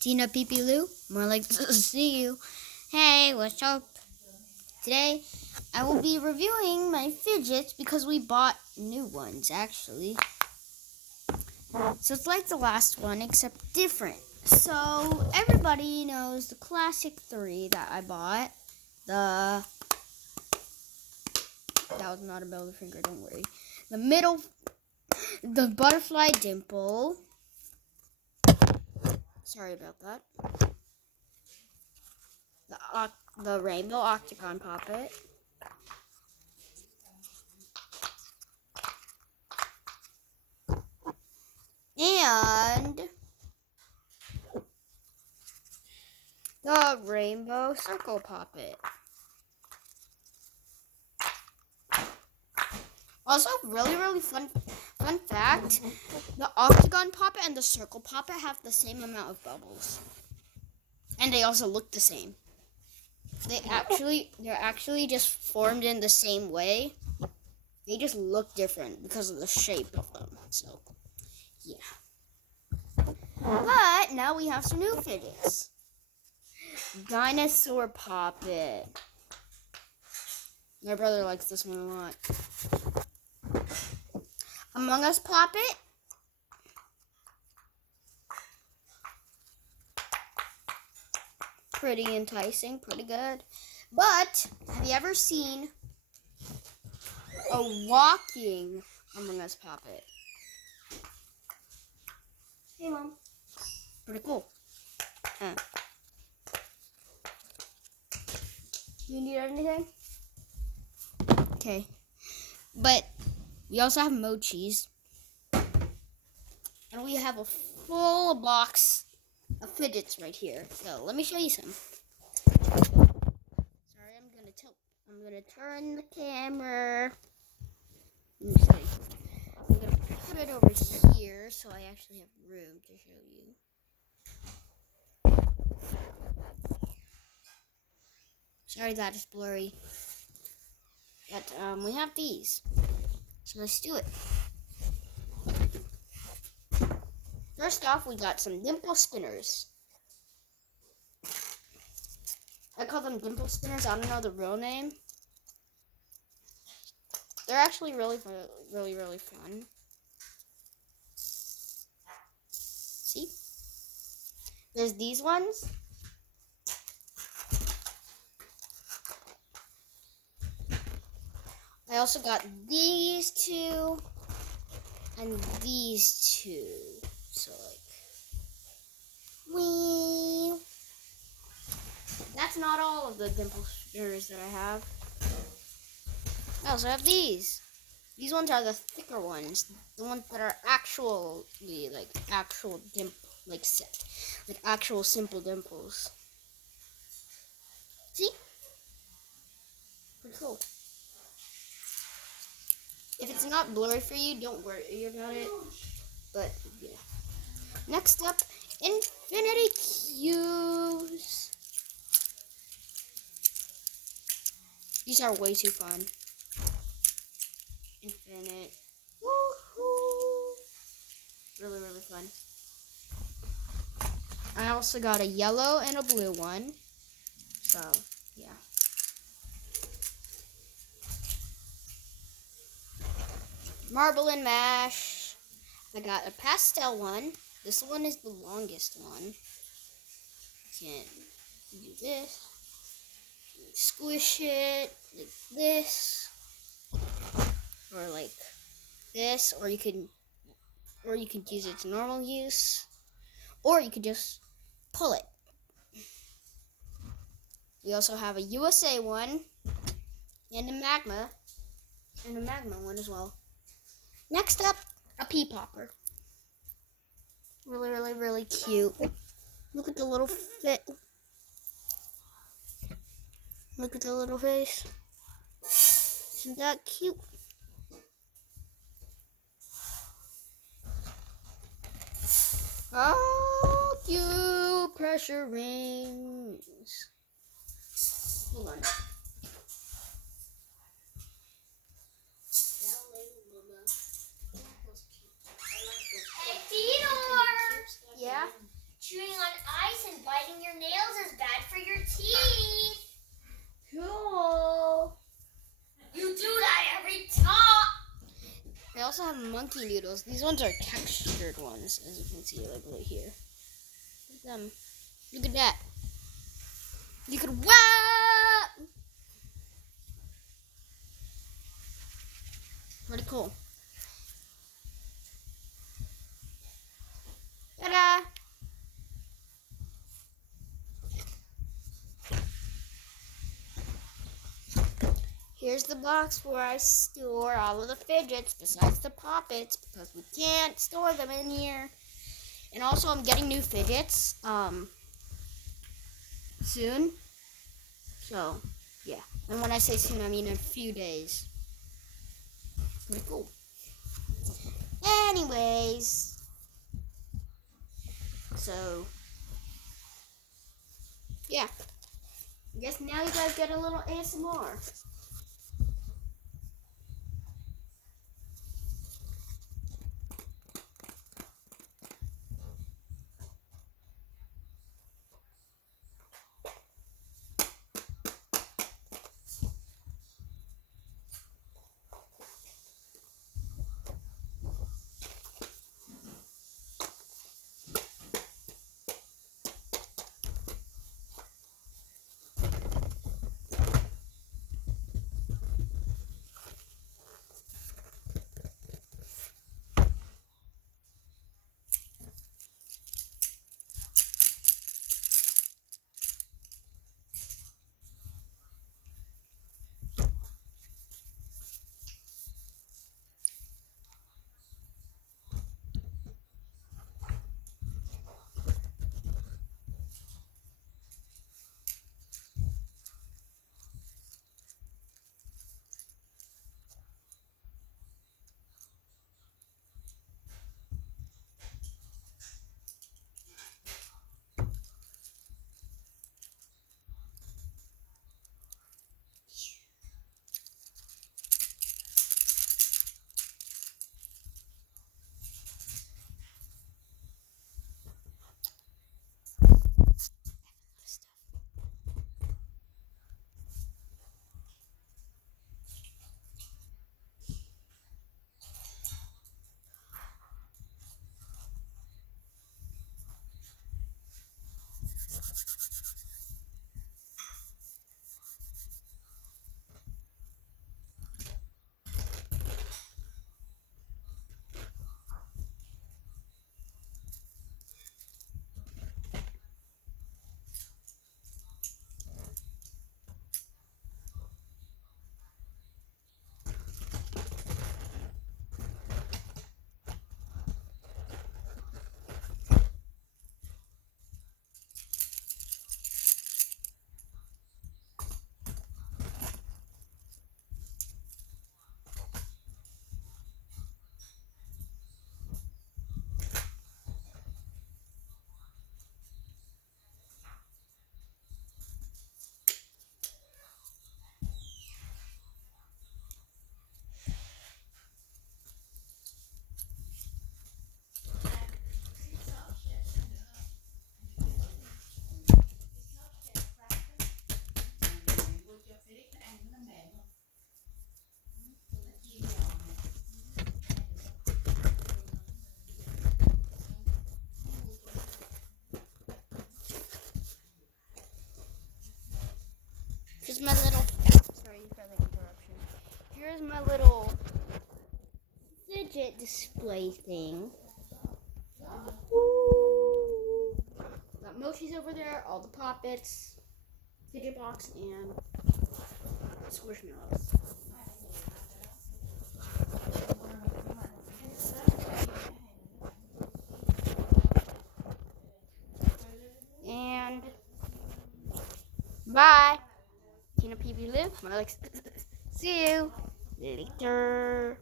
Tina Pee Pee Lou, more like see you. Hey, what's up? Today, I will be reviewing my fidgets because we bought new ones, actually. So it's like the last one, except different. So, everybody knows the classic three that I bought. That was not a belly finger, don't worry. The butterfly dimple. Sorry about that. The rainbow octagon poppet. And the rainbow circle poppet. Also, really fun fact, the octagon poppet and the circle poppet have the same amount of bubbles. And they also look the same. They're actually just formed in the same way. They just look different because of the shape of them. So, yeah. But now we have some new fidgets. Dinosaur poppet. My brother likes this one a lot. Among Us poppet. Pretty enticing, pretty good. But have you ever seen a walking Among Us poppet? Hey, Mom. Pretty cool. You need anything? Okay. But we also have mochis. And we have a full box of fidgets right here. So let me show you some. Sorry, I'm gonna turn the camera. Let me see. I'm gonna put it over here so I actually have room to show you. Sorry that is blurry. But we have these. So let's do it. First off, we got some dimple spinners. I call them dimple spinners. I don't know the real name. They're actually really fun. See? There's these ones. I also got these two and these two. So wee. That's not all of the dimple spinners that I have. I also have these. These ones are the thicker ones. The ones that are actual actual simple dimples. See? Pretty cool. If it's not blurry for you, don't worry about it. But yeah. Next up, infinity cubes. These are way too fun. Infinite. Woohoo! Really fun. I also got a yellow and a blue one. So, yeah. Marble and mash. I got a pastel one. This one is the longest one. You can do this. Squish it like this. Or like this. Or you can use it to normal use. Or you could just pull it. We also have a USA one. And a magma. And a magma one as well. Next up, a pea popper. Really cute. Look at the little fit. Look at the little face. Isn't that cute? Oh, cute pressure rings. Hold on. Hey, Theodore! Yeah? Chewing on ice and biting your nails is bad for your teeth. Cool. You do that every time. They also have monkey noodles. These ones are textured ones, as you can see, like right here. Look at them. Look at that. You could wow. Pretty cool. Ta-da! Here's the box where I store all of the fidgets besides the poppets because we can't store them in here. And also I'm getting new fidgets soon. So, yeah. And when I say soon, I mean in a few days. Pretty cool. Anyways. So, yeah. I guess now you guys get a little ASMR. Here's my little, sorry for the interruption. Here's my little fidget display thing. Woo. Got mochis over there, all the poppets, fidget box, and squishmallows. And bye. Tina PB live. See you later.